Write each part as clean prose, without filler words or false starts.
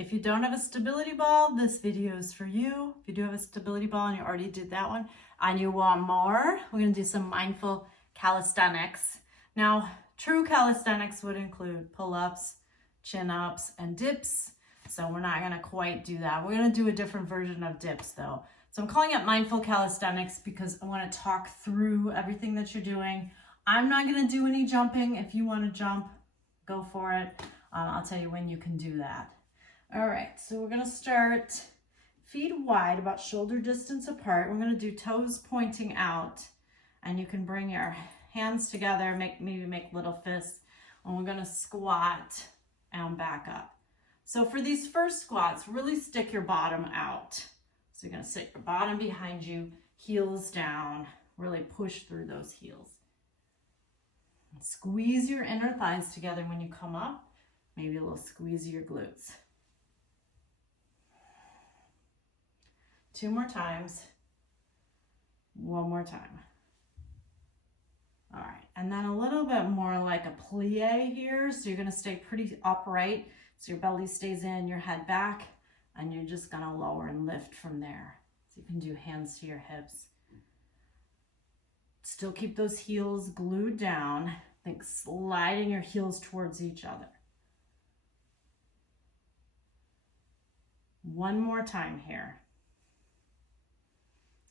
If you don't have a stability ball, this video is for you. If you do have a stability ball and you already did that one and you want more, we're gonna do some mindful calisthenics. Now, true calisthenics would include pull-ups, chin-ups, and dips. So we're not gonna quite do that. We're gonna do a different version of dips though. So I'm calling it mindful calisthenics because I wanna talk through everything that you're doing. I'm not gonna do any jumping. If you wanna jump, go for it. I'll tell you when you can do that. All right, so we're gonna start feet wide, about shoulder distance apart. We're gonna do toes pointing out, and you can bring your hands together, maybe make little fists, and we're gonna squat and back up. So for these first squats, really stick your bottom out. So you're gonna sit your bottom behind you, heels down, really push through those heels. Squeeze your inner thighs together when you come up, maybe a little squeeze of your glutes. 2 more times, 1 more time. All right, and then a little bit more like a plie here. So you're gonna stay pretty upright. So your belly stays in, your head back, and you're just gonna lower and lift from there. So you can do hands to your hips. Still keep those heels glued down. Think sliding your heels towards each other. 1 more time here.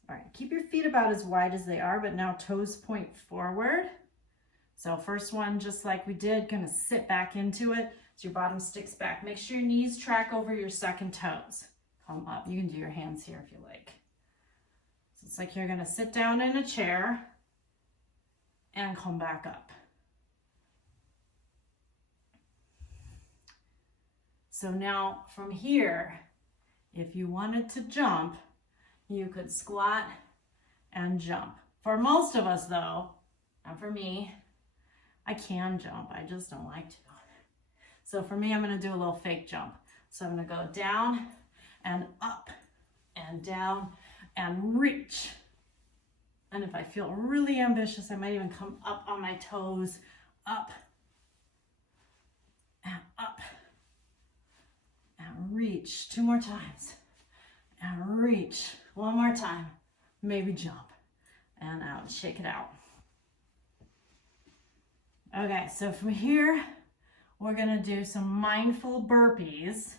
All right, keep your feet about as wide as they are, but now toes point forward. So first one, just like we did, gonna sit back into it. So your bottom sticks back. Make sure your knees track over your second toes. Come up. You can do your hands here if you like. So it's like you're gonna sit down in a chair and come back up. So now from here, if you wanted to jump, you could squat and jump. For most of us though, and for me, I can jump, I just don't like to. So for me, I'm gonna do a little fake jump. So I'm gonna go down and up and down and reach. And if I feel really ambitious, I might even come up on my toes, up and up and reach. 2 more times and reach. 1 more time, maybe jump and out, shake it out. Okay, so from here, we're gonna do some mindful burpees.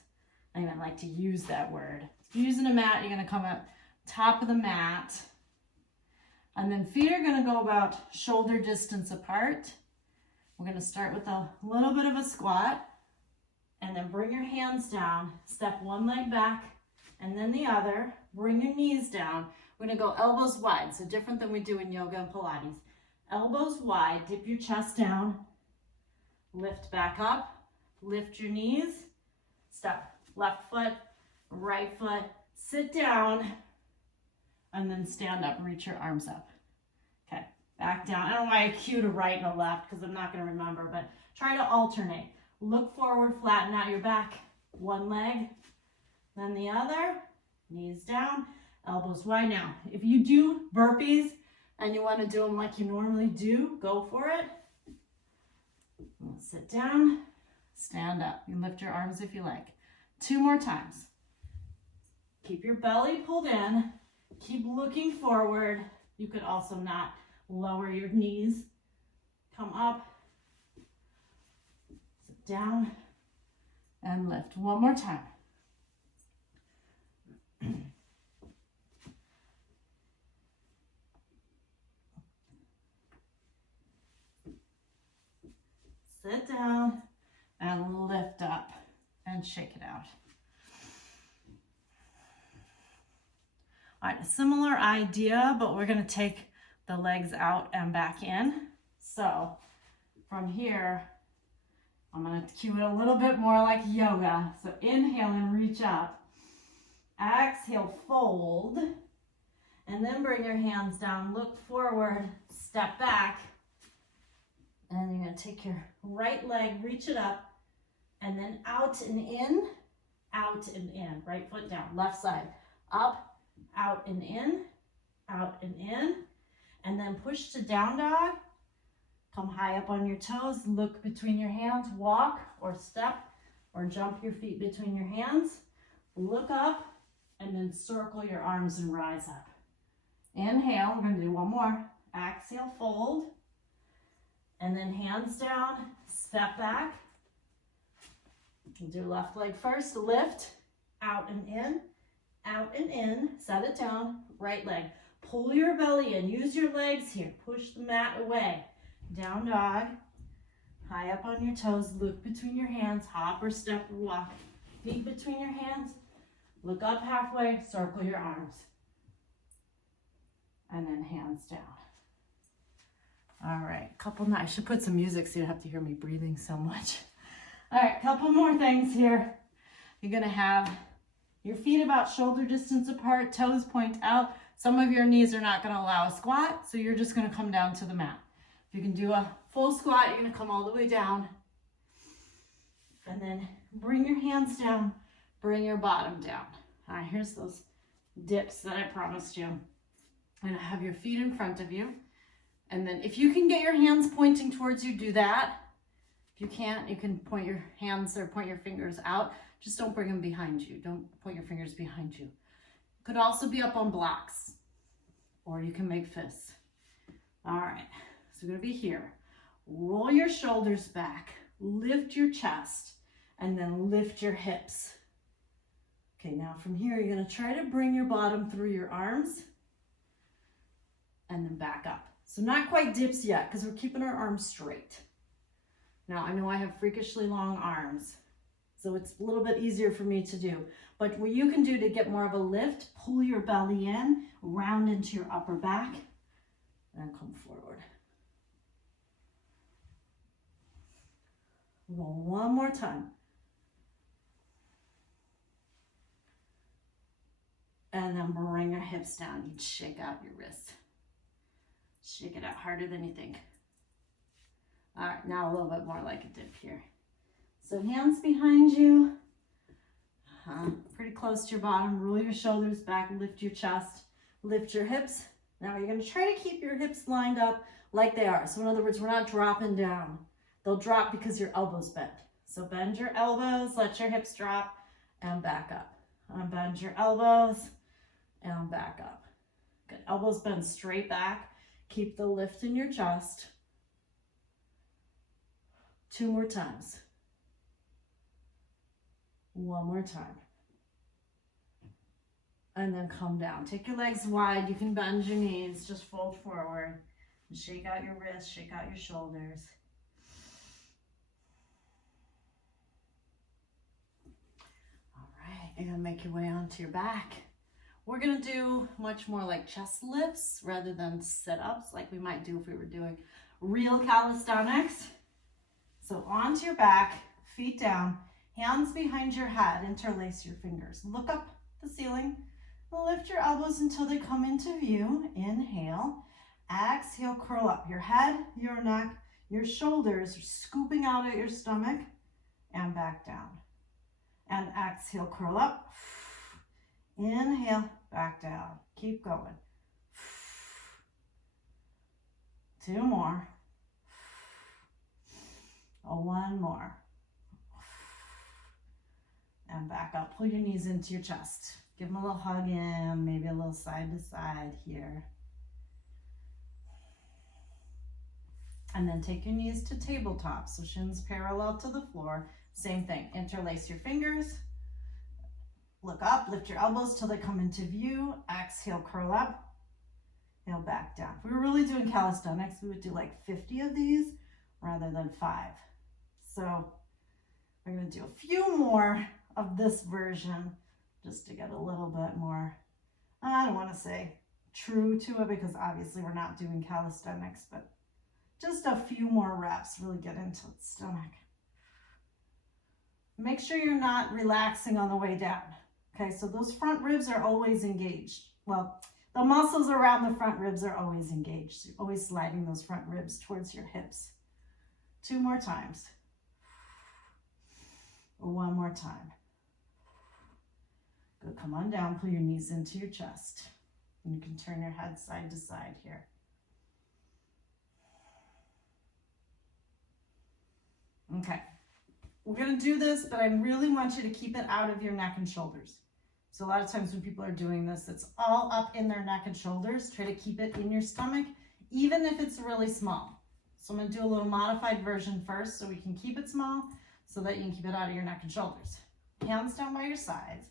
I even like to use that word. If you're using a mat, you're gonna come up top of the mat, and then feet are gonna go about shoulder distance apart. We're gonna start with a little bit of a squat, and then bring your hands down, step one leg back, and then the other. Bring your knees down. We're gonna go elbows wide, so different than we do in yoga and Pilates. Elbows wide, dip your chest down, lift back up, lift your knees, step left foot, right foot, sit down, and then stand up, reach your arms up. Okay, back down. I don't know why I cued a right and a left because I'm not gonna remember, but try to alternate. Look forward, flatten out your back, one leg, then the other, knees down, elbows wide. Now, if you do burpees and you want to do them like you normally do, go for it. Sit down, stand up. You lift your arms if you like. 2 more times. Keep your belly pulled in. Keep looking forward. You could also not lower your knees. Come up, sit down, and lift. 1 more time. Sit down and lift up and shake it out. All right, a similar idea, but we're gonna take the legs out and back in. So from here, I'm gonna cue it a little bit more like yoga. So inhale and reach up. Exhale, fold. And then bring your hands down, look forward, step back. And then you're gonna take your right leg, reach it up, and then out and in, out and in. Right foot down, left side, up, out and in, out and in. And then push to down dog. Come high up on your toes, look between your hands, walk or step or jump your feet between your hands. Look up and then circle your arms and rise up. Inhale, we're going to do one more. Exhale, fold. And then hands down, step back. We'll do left leg first, lift, out and in, set it down, right leg. Pull your belly in, use your legs here, push the mat away. Down dog, high up on your toes, look between your hands, hop or step or walk. Feet between your hands, look up halfway, circle your arms. And then hands down. All right, I should put some music so you don't have to hear me breathing so much. All right, couple more things here. You're gonna have your feet about shoulder distance apart, toes point out. Some of your knees are not gonna allow a squat, so you're just gonna come down to the mat. If you can do a full squat, you're gonna come all the way down. And then bring your hands down, bring your bottom down. All right, here's those dips that I promised you. You're gonna have your feet in front of you. And then if you can get your hands pointing towards you, do that. If you can't, you can point your hands or point your fingers out. Just don't bring them behind you. Don't point your fingers behind you. It could also be up on blocks, or you can make fists. All right, so we're gonna be here. Roll your shoulders back, lift your chest, and then lift your hips. Okay, now from here, you're gonna try to bring your bottom through your arms and then back up. So not quite dips yet, because we're keeping our arms straight. Now, I know I have freakishly long arms, so it's a little bit easier for me to do. But what you can do to get more of a lift, pull your belly in, round into your upper back, and come forward. Roll one more time. And then bring your hips down. You shake out your wrists. Shake it out harder than you think. All right, now a little bit more like a dip here. So hands behind you, pretty close to your bottom. Roll your shoulders back, lift your chest, lift your hips. Now you're gonna try to keep your hips lined up like they are. So in other words, we're not dropping down. They'll drop because your elbows bend. So bend your elbows, let your hips drop, and back up. Bend your elbows, and back up. Good, elbows bend straight back. Keep the lift in your chest. 2 more times. 1 more time. And then come down. Take your legs wide. You can bend your knees. Just fold forward. And shake out your wrists. Shake out your shoulders. All right. You're going to make your way onto your back. We're going to do much more like chest lifts rather than sit-ups like we might do if we were doing real calisthenics. So onto your back, feet down, hands behind your head, interlace your fingers. Look up the ceiling, lift your elbows until they come into view. Inhale, exhale, curl up. Your head, your neck, your shoulders are scooping out at your stomach and back down. And exhale, curl up. Inhale, back down. Keep going. 2 more. 1 more. And back up. Pull your knees into your chest. Give them a little hug in, maybe a little side to side here. And then take your knees to tabletop. So shins parallel to the floor. Same thing. Interlace your fingers. Look up, lift your elbows till they come into view. Exhale, curl up. Inhale, back down. If we were really doing calisthenics, we would do like 50 of these rather than 5. So we're going to do a few more of this version just to get a little bit more, I don't want to say true to it because obviously we're not doing calisthenics, but just a few more reps, really get into the stomach. Make sure you're not relaxing on the way down. Okay, so those front ribs are always engaged. Well, the muscles around the front ribs are always engaged. So you're always sliding those front ribs towards your hips. 2 more times. 1 more time. Good, come on down, pull your knees into your chest. And you can turn your head side to side here. Okay. we're gonna do this, but I really want you to keep it out of your neck and shoulders. So a lot of times when people are doing this, it's all up in their neck and shoulders. Try to keep it in your stomach, even if it's really small. So I'm gonna do a little modified version first so we can keep it small so that you can keep it out of your neck and shoulders. Hands down by your sides,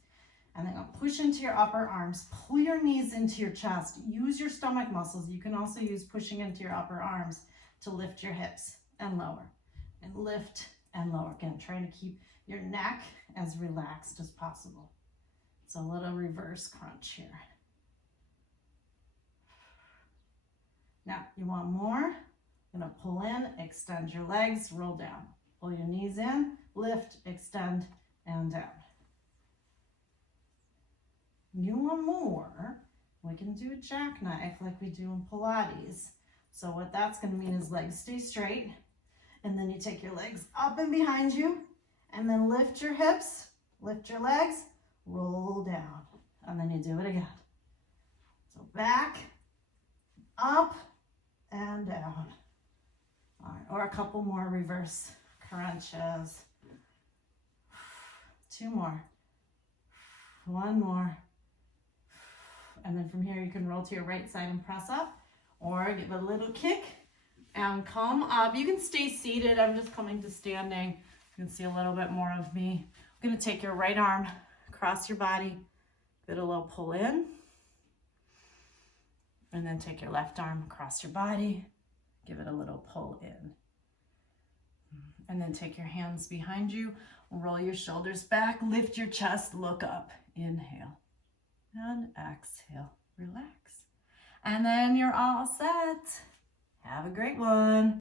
and then push into your upper arms. Pull your knees into your chest. Use your stomach muscles. You can also use pushing into your upper arms to lift your hips and lower, and lift and lower. Again, trying to keep your neck as relaxed as possible. So a little reverse crunch here. Now, you want more? You're gonna pull in, extend your legs, roll down. Pull your knees in, lift, extend, and down. You want more? We can do a jackknife like we do in Pilates. So what that's gonna mean is legs stay straight, and then you take your legs up and behind you, and then lift your hips, lift your legs, roll down, and then you do it again. So back, up, and down. All right, or a couple more reverse crunches. 2 more. 1 more. And then from here you can roll to your right side and press up, or give a little kick and come up. You can stay seated. I'm just coming to standing. You can see a little bit more of me. I'm gonna take your right arm across your body, give it a little pull in, and then take your left arm across your body, give it a little pull in. And then take your hands behind you, roll your shoulders back, lift your chest, look up, inhale, and exhale, relax. And then you're all set. Have a great one.